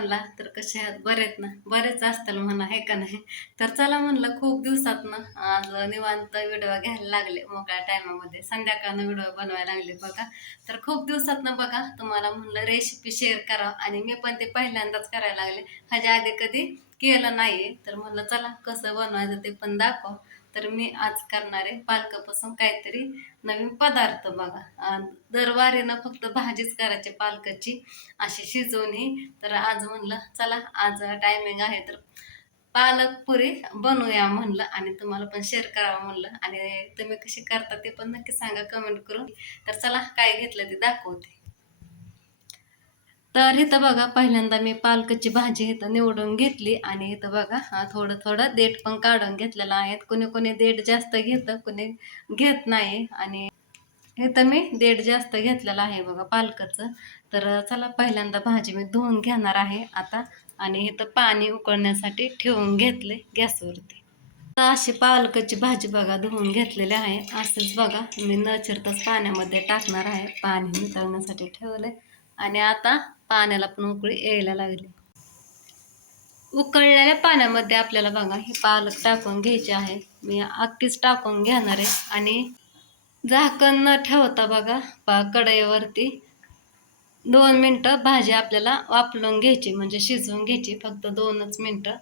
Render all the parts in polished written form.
सर्वांना. तर कसे आहात? बरेत ना? बरेच असतील म्हणा, हे का नाही? तर चला म्हणलं, खूप दिवसातनं आज निवांत व्हिडिओ घ्यायला लागले मोकळ्या टायमामध्ये. संध्याकाळनं व्हिडिओ बनवायला लागले बघा. तर खूप दिवसातनं बघा तुम्हाला म्हणलं रेसिपी शेअर करा, आणि मी पण ते पहिल्यांदाच करायला लागले. ह्याच्या आधी कधी केलं नाहीये. तर म्हणलं चला कसं बनवायचं ते पण दाखव. तर मी आज करणार आहे पालकापासून काहीतरी नवीन पदार्थ बघा. दरवारीनं फक्त भाजीच करायची पालकाची, अशी शिजवणी. तर आज म्हणलं चला, आज टायमिंग आहे तर पालक पुरी बनवूया म्हणलं, आणि तुम्हाला पण शेअर करावं म्हणलं. आणि तुम्ही कशी करता ते पण नक्की सांगा कमेंट करून. तर चला, काय घेतलं ते दाखवते. तर इथं बघा, पहिल्यांदा मी पालकाची भाजी इथं निवडून घेतली, आणि इथं बघा थोडं थोडं देठ पण काढून घेतलेलं आहे. कोणी कोणी देठ जास्त घेतं, कोणी घेत नाही. आणि इथं मी देठ जास्त घेतलेलं आहे बघा पालकाचं. तर चला, पहिल्यांदा भाजी मी धुवून घेणार आहे आता, आणि इथं पाणी उकळण्यासाठी ठेवून घेतले गॅसवरती. तर अशी पालकाची भाजी बघा धुवून घेतलेली आहे. असंच बघा मी न चिरताच पाण्यामध्ये टाकणार आहे. पाणी नितळण्यासाठी ठेवले, आणि आता पाण्याला पण उकळी यायला लागली. उकळलेल्या पाण्यामध्ये आपल्याला बघा ही पालक टाकून घ्यायची आहे. मी अख्खीच टाकून घेणार आहे, आणि झाकण न ठेवता बघा कढईवरती 2 मिनटं भाजी आपल्याला वाफलून घ्यायची, म्हणजे शिजवून घ्यायची, फक्त 2च मिनटं.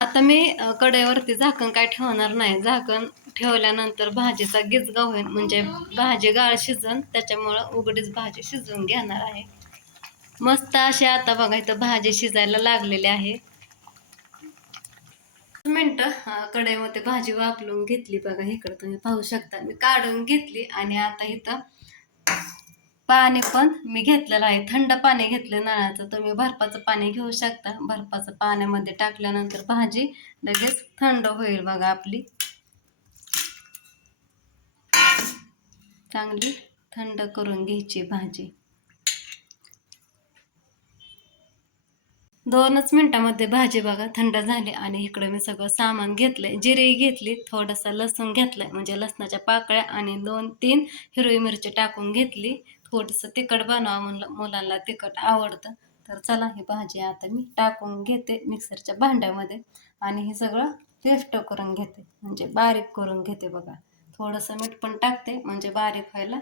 आता मी कढईवरती झाकण काय ठेवणार नाही. झाकण ठेवल्यानंतर भाजीचा गिचगा होईल, म्हणजे भाजी गाळ शिजन, त्याच्यामुळं उघडीच भाजी शिजवून घेणार आहे. मस्त अशी आता बघा इथं भाजी शिजायला लागलेली आहे. मिनटं कढईमध्ये भाजी वाफलून घेतली बघा. इकडं तुम्ही पाहू शकता मी काढून घेतली, आणि आता इथं पाणी पण मी घेतलेलं आहे. थंड पाणी घेतलं नळाचं. तुम्ही बर्फाचं पाणी घेऊ शकता. बर्फाचं पाण्यामध्ये टाकल्यानंतर भाजी लगेच थंड होईल बघा आपली. चांगली थंड करून घ्यायची भाजी. 2च मिनिटामध्ये भाजी बघा थंड झाली, आणि इकडे मी सगळं सामान घेतलंय. जिरे घेतली, थोडासा लसूण घेतलाय, म्हणजे लसणाच्या पाकळ्या, आणि 2-3 हिरवी मिरची टाकून घेतली. थोडंसं तिखट बनवा म्हणलं, मुलांना तिखट आवडतं. तर चला, ही भाजी आता मी टाकून घेते मिक्सरच्या भांड्यामध्ये, आणि हे सगळं पेस्ट करून घेते, म्हणजे बारीक करून घेते बघा. थोडंसं मीठ पण टाकते, म्हणजे बारीक व्हायला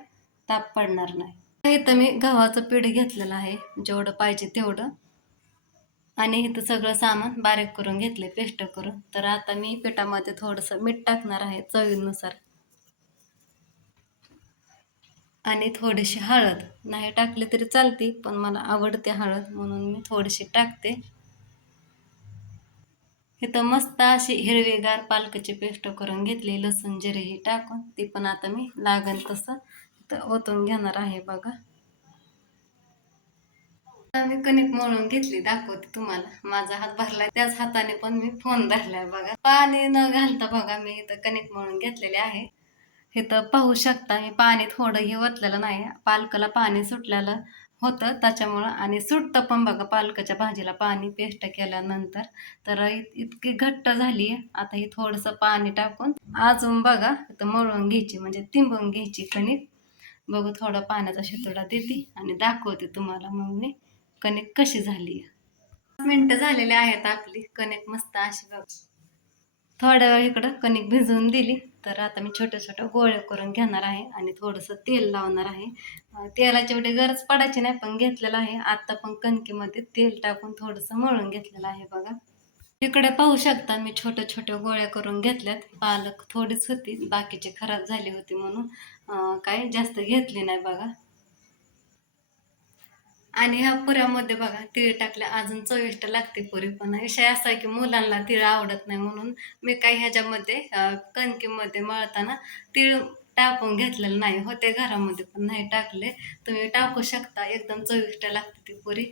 ताप पडणार नाही. इथं मी गव्हाचं पीठ घेतलेलं आहे, जेवढं पाहिजे तेवढं, आणि इथं सगळं सामान बारीक करून घेतले पेस्ट करून. तर आता मी पिठामध्ये थोडंसं मीठ टाकणार आहे चवीनुसार, आणि थोडीशी हळद. नाही टाकली तरी चालते, पण मला आवडते हळद म्हणून मी थोडीशी टाकते. इथं मस्त अशी हिरवीगार पालकाची पेस्ट करून घेतली, लसूण जिरेही टाकून. ती पण आता मी लागेल तसं इथं ओतून घेणार आहे बघा. मी कणिक मळून घेतली, दाखवते तुम्हाला. माझा हात भरलाय, त्याच हाताने पण मी फोन धरलाय बघा. पाणी न घालता बघा मी इथं कणिक मळून घेतलेले आहे. इथं पाहू शकता मी पाणी थोडंही ओतलेलं नाही. पालकाला पाणी सुटलेलं होतं त्याच्यामुळं, आणि सुटतं पण बघा पालकाच्या भाजीला पाणी पेस्ट केल्यानंतर. तर इतकी घट्ट झाली. आता ही थोडंसं पाणी टाकून अजून बघा इथं मळून घ्यायची, म्हणजे तिंबून घ्यायची कणिक. बघू, थोडा पाण्याचा शितोडा देते आणि दाखवते तुम्हाला मग मी कणिक कशी झाली. 5 मिनिटं झालेले आहेत आपली कणिक मस्त अशी बघ. थोड्या वेळ इकडं कणिक भिजवून दिली. तर आता मी छोटे छोटे गोळे करून घेणार आहे, आणि थोडंसं तेल लावणार आहे. तेलाची एवढी गरज पडायची नाही, पण घेतलेलं आहे. आता पण कणकीमध्ये तेल टाकून थोडंसं मळून घेतलेलं आहे बघा. इकडे पाहू शकता मी छोटे छोटे गोळ्या करून घेतल्यात. पालक थोडीच होती, बाकीची खराब झाली होती म्हणून काही जास्त घेतली नाही बघा. आणि ह्या पुऱ्यामध्ये बघा तीळ टाकले, अजून चविष्ट लागते पुरी. पण विषय असा आहे की मुलांना तीळ आवडत नाही, म्हणून मी काही ह्याच्यामध्ये कणकीमध्ये मळताना तीळ टाकून घेतलेलं नाही. होते घरामध्ये पण नाही टाकले. तुम्ही टाकू शकता, एकदम चविष्ट लागते ती पुरी.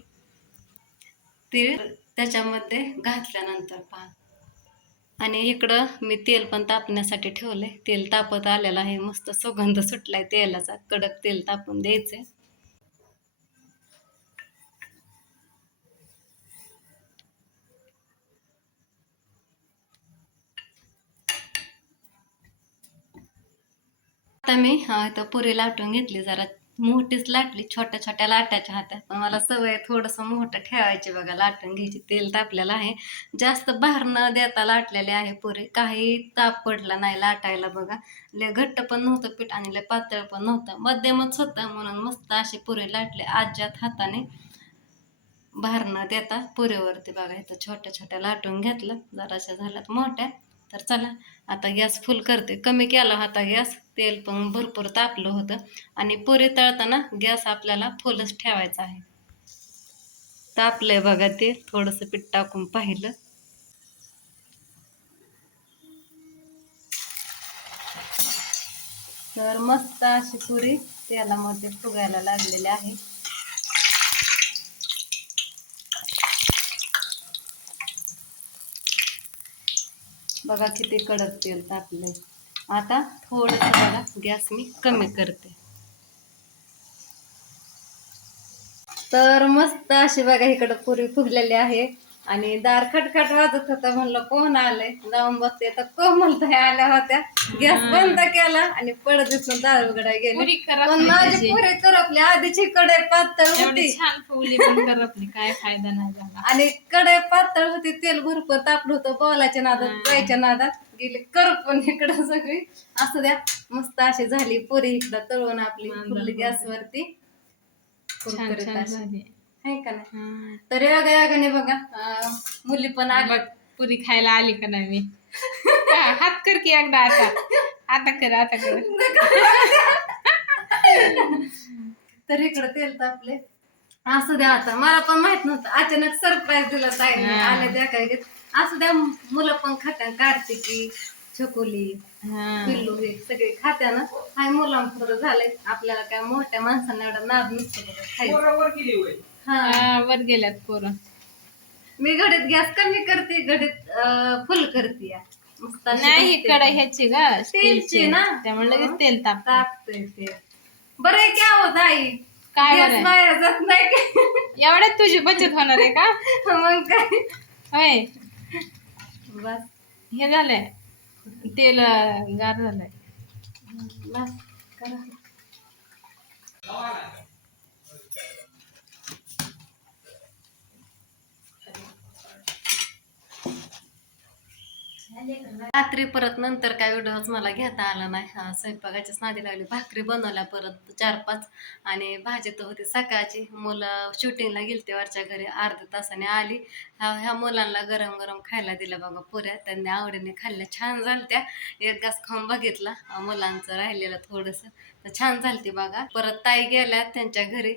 तीळ त्याच्यामध्ये घातल्यानंतर पहा. आणि इकडं मी तेल पण तापण्यासाठी ठेवले. तेल तापत आलेलं आहे, मस्त सुगंध सुटलाय तेलाचा. कडक तेल तापून द्यायचे. आता मी इथं पुरी लाटून घेतली जरा मोठीच लाटली, छोट्या छोट्या लाटायच्या हात्या, पण मला सवय थोडंसं मोठं ठेवायची बघा. लाटून घ्यायची, तेल तापलेलं आहे, जास्त भार न देता लाटलेले आहे पुरी. काही ताप पडला नाही लाटायला बघा. लय घट्ट पण नव्हतं पीठ आणि लय पातळ पण नव्हतं, मध्यमच होतं, म्हणून मस्त अशी पुरी लाटली आज्यात हाताने, भार न देता पुरीवरती बघा. इथं छोट्या छोट्या लाटून घेतलं, जराशा झाल्यात मोठ्या. तर चला आता गॅस फुल करते. कमी केला होता गॅस, तेल पण भरपूर तापलं होतं. आणि पुरी तळताना गॅस आपल्याला फुलच ठेवायचा आहे. तापलंय बघा, ते थोडंसं पीठ टाकून पाहिलं. तर मस्त अशी पुरी तेलामध्ये फुगायला लागलेली आहे. बघा किती कडक तेल तापलंय. आता थोडंसं बघा गॅस मी कमी करते. तर मस्त अशी बघा इकडं पुरी फुगलेली आहे. आणि दार खटखट वाजत होता, म्हणलं कोण आलंय, जाऊन बघते तर कोमलताई आल्या होत्या. गॅस बंद केला आणि पडदीतून दार उघडाय गेले. पण माझी पुरी करपली, आधीची कढई पातळ होती, छान फुगली पण करपली, काय फायदा नाही झाला. आणि कढई पातळ होती, तेल भरपूर तापलं होतं, बोलाच्या नादात जायच्या नादात गेली करपून इकडं सगळी. असू द्या, मस्त अशी झाली पुरी इकडं तळून आपली फुल गॅसवरती. कुरकुरीत अशी आहे का नाही. तर या बघा मुली पण आल्या. पुरी खायला आली का नाही मी? हात कर की एकदा, आता कर, आता कर. तर इकडं तेल तापले. असू द्या, आता मला पण माहित नव्हतं, अचानक सरप्राईज दिला ताईने आले त्या काय. असू द्या, मुलं पण खात्या, कार्तिकी, छकुली, पिल्लू हे सगळे खात्या ना. हाय मुलांपुरं झालंय, आपल्याला काय मोठ्या माणसांना एवढा नाद नसतो खायचं. हा, वर गेल्यात पोरं. मी घडीत गॅस कमी करते, घडीत फुल करते. नाही, कढई ह्याची ग, स्टीलची ना, त्यामुळे लगेच तेल तापतंय ते. बरं आहे क्या होत आई, काय गॅस वाया जात नाही का? एवढ्यात तुझी बचत होणार आहे का? मग काय, होय. बस हे झालंय, तेल गार झालंय. बस करा. रात्री परत नंतर काय व्हिडिओच मला घेता आला नाही. स्वयंपाकाच्याच नादी लागली. भाकरी बनवल्या परत 4-5, आणि भाजी तर होती सकाळची. मुलं शूटिंगला गेलते वरच्या घरी, अर्ध्या तासाने आली. ह्या मुलांना गरम गरम खायला दिलं बघा पुऱ्या, त्यांनी आवडीने खाल्ल्या, छान झालत्या. एक घास खाऊन बघितला, मुलांचं राहिलेलं थोडंसं, तर छान झालती बघा. परत ताई गेल्या त्यांच्या घरी,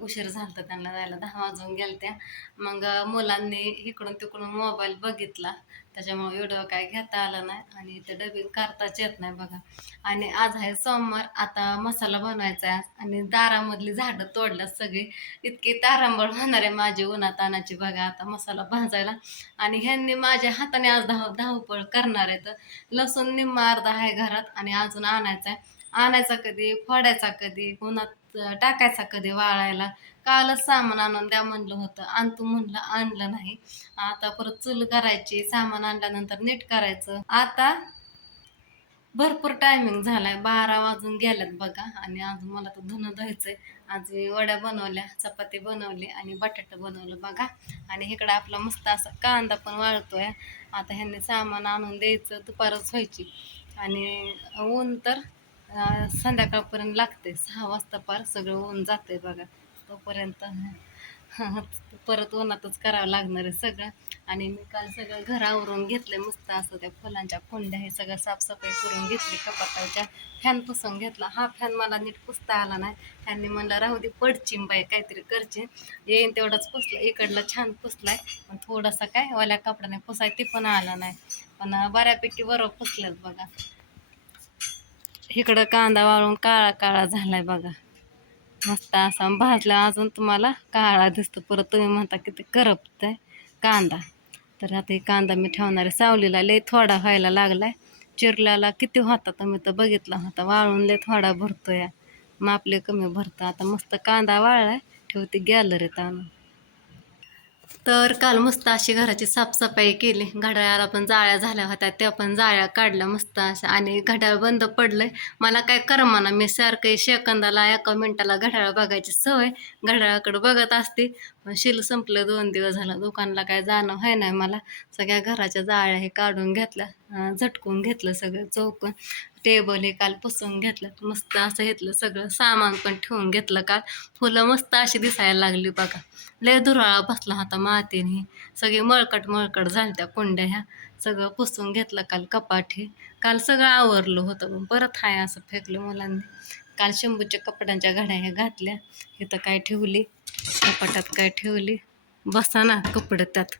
उशीर झालता त्यांना जायला, 10 वाजून गेलत्या. मग मुलांनी इकडून तिकडून मोबाईल बघितला, त्याच्यामुळे व्हिडिओ काय घेता आला नाही, आणि ते डबिंग करताच येत नाही बघा. आणि आज आहे सोमवार, आता मसाला बनवायचा आहे, आणि दारामधली झाडं तोडल्यात सगळी. इतकी तारांबळ होणार आहे माझी उन्हातानाची बघा आता मसाला भाजायला. आणि ह्यांनी माझ्या हाताने आज धावपळ करणार आहे. तर लसूण निम्मा अर्धा आहे घरात, आणि अजून आणायचा आहे. आणायचा कधी, फोडायचा कधी, उन्हात टाकायचा कधी वाळायला. कालच सामान आणून द्या म्हणलं होतं, आणतो म्हणलं, आणलं नाही. आता परत चूल करायची, सामान आणल्यानंतर नीट करायचं. आता भरपूर टायमिंग झालाय, 12 वाजून गेल्यात बघा. आणि अजून मला तर धुणं धुवायचंय. आज मी वड्या बनवल्या, चपाती बनवली, आणि बटाटा बनवलं बघा. आणि इकडं आपला मस्त असा कांदा पण वाळतोय. आता ह्यांनी सामान आणून द्यायचं, दुपारच व्हायची. आणि ऊन तर संध्याकाळपर्यंत लागते, 6 वाजता पार सगळं ऊन जातंय बघा. तोपर्यंत परत उन्हातच करावं लागणार आहे सगळं. आणि मी काल सगळं घर आवरून घेतलंय मस्त असं, त्या फुलांच्या कुंड्या हे सगळं साफसफाई करून घेतली, कपाटाच्या फॅन पुसून घेतला. हा फॅन मला नीट पुसता आला नाही, त्यांनी म्हणलं राहू दे, पडचिन बाई, काहीतरी करचे, येईन तेवढाच पुसला. इकडला छान पुसलाय, पण थोडासा काय ओल्या कपड्याने पुसाय ते पण आला नाही, पण बऱ्यापैकी बरोबर पुसल्यात बघा. इकडं कांदा वाळून काळा काळा झालाय बघा, मस्त असा भाजला, अजून तुम्हाला काळा दिसतो. परत तुम्ही म्हणता किती करपतंय कांदा. तर आता हे कांदा मी ठेवणार आहे सावलीला, लय थोडा व्हायला लागलाय. चिरल्याला किती होता तुम्ही तर बघितला होता, वाळून लय थोडा भरतोय, मापले कमी भरतं. आता मस्त कांदा वाळलाय, ठेवते गॅलरीत आणून. तर काल मस्त अशी घराची साफसफाई केली. घड्याळाला पण जाळ्या झाल्या होत्या, त्या पण जाळ्या काढल्या मस्त अशा. आणि घड्याळ बंद पडलंय. मला काय करमाना, मी सारखं सेकंदाला 1 मिनिटाला घड्याळ बघायची सवय, घड्याळाकडे बघत असते. पण शिल संपलं 2 दिवस झालं, दुकानला काय जाणं व्हाय नाही मला. सगळ्या घराच्या जाळ्या हे काढून घेतल्या, झटकून घेतलं सगळं चौकून. टेबल हे काल पुसून घेतलं, मस्त असं घेतलं सगळं सामान पण ठेवून घेतलं काल. फुलं मस्त अशी दिसायला लागली बघा. लय धुराळा बसला होता मातीने, सगळी मळकट मळकट झाली त्या कुंड्या ह्या. सगळं पुसून घेतलं काल कपाट हे. काल सगळं आवरलं होतं, पण परत हाय असं फेकलं मुलांनी. काल शंभूच्या कपड्यांच्या घड्या ह्या घातल्या. इथं काय ठेवली, कपाटात काय ठेवली, बसा ना कपडे त्यात.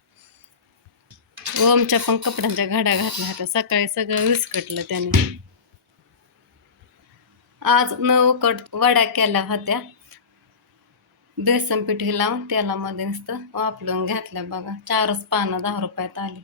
ओमच्या पण कपड्यांच्या घड्या घातल्या होत्या, सकाळी सगळं विस्कटलं त्याने. आज 9 वड्या केल्या होत्या, बेसन पीठ हे लावून तेलामध्ये नुसतं वापरून घेतल्या बघा. 4च पानं 10 रुपयात आली.